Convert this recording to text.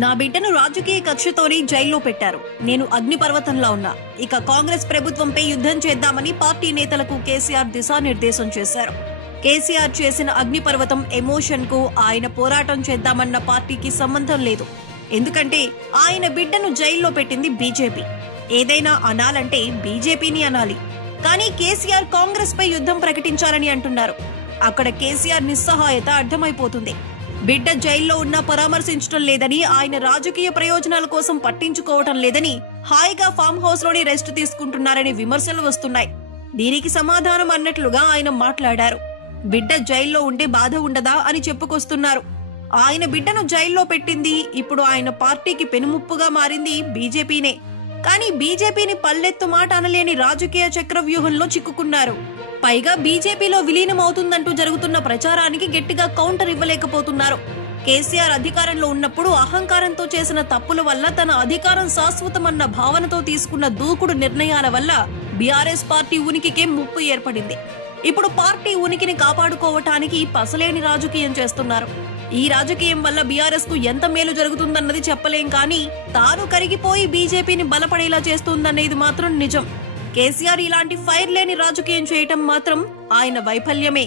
నా బిడ్డను రాజకీయ కక్షతోనే జైల్లో పెట్టారు. నేను అగ్నిపర్వతంలా ఉన్నా. ఇక కాంగ్రెస్ ప్రభుత్వంపై యుద్ధం చేద్దామని పార్టీ నేతలకు కేసీఆర్ దిశానిర్దేశం చేశారు. కేసీఆర్ చేసిన అగ్నిపర్వతం ఎమోషన్ కు ఆయన పోరాటం చేద్దామన్న పార్టీకి సంబంధం లేదు. ఎందుకంటే ఆయన బిడ్డను జైల్లో పెట్టింది బీజేపీ. ఏదైనా అనాలంటే బీజేపీని అనాలి. కానీ కేసీఆర్ కాంగ్రెస్ పై యుద్ధం ప్రకటించారని అంటున్నారు. అక్కడ కేసీఆర్ నిస్సహాయత అర్థమైపోతుంది. బిడ్డ జైల్లో ఉన్నా పరామర్శించడం లేదని, ఆయన రాజకీయ ప్రయోజనాల కోసం పట్టించుకోవటం లేదని, హాయిగా ఫామ్ హౌస్ లోనే రెస్ట్ తీసుకుంటున్నారని విమర్శలు వస్తున్నాయి. దీనికి సమాధానం అన్నట్లుగా ఆయన మాట్లాడారు. బిడ్డ జైల్లో ఉంటే బాధ ఉండదా అని చెప్పుకొస్తున్నారు. ఆయన బిడ్డను జైల్లో పెట్టింది, ఇప్పుడు ఆయన పార్టీకి పెనుముప్పుగా మారింది బీజేపీనే. కానీ బీజేపీని పల్లెత్తు మాట అనలేని రాజకీయ చక్రవ్యూహంలో చిక్కుకున్నారు. పైగా బీజేపీలో విలీనమవుతుందంటూ జరుగుతున్న ప్రచారానికి గట్టిగా కౌంటర్ ఇవ్వలేకపోతున్నారు. కేసీఆర్ అధికారంలో ఉన్నప్పుడు అహంకారంతో చేసిన తప్పుల వల్ల తన అధికారం శాశ్వతమన్న భావనతో తీసుకున్న దూకుడు నిర్ణయాల వల్ల బీఆర్ఎస్ పార్టీ ఉనికికే ముప్పు ఏర్పడింది. ఇప్పుడు పార్టీ ఉనికిని కాపాడుకోవటానికి పసలేని రాజకీయం చేస్తున్నారు. ఈ రాజకీయం వల్ల బీఆర్ఎస్ కు ఎంత మేలు జరుగుతుందన్నది చెప్పలేం. కానీ తాను కరిగిపోయి బీజేపీని బలపడేలా చేస్తుందనేది మాత్రం నిజం. కేసీఆర్ ఇలాంటి ఫైర్ లేని రాజకీయం చేయటం మాత్రం ఆయన వైఫల్యమే.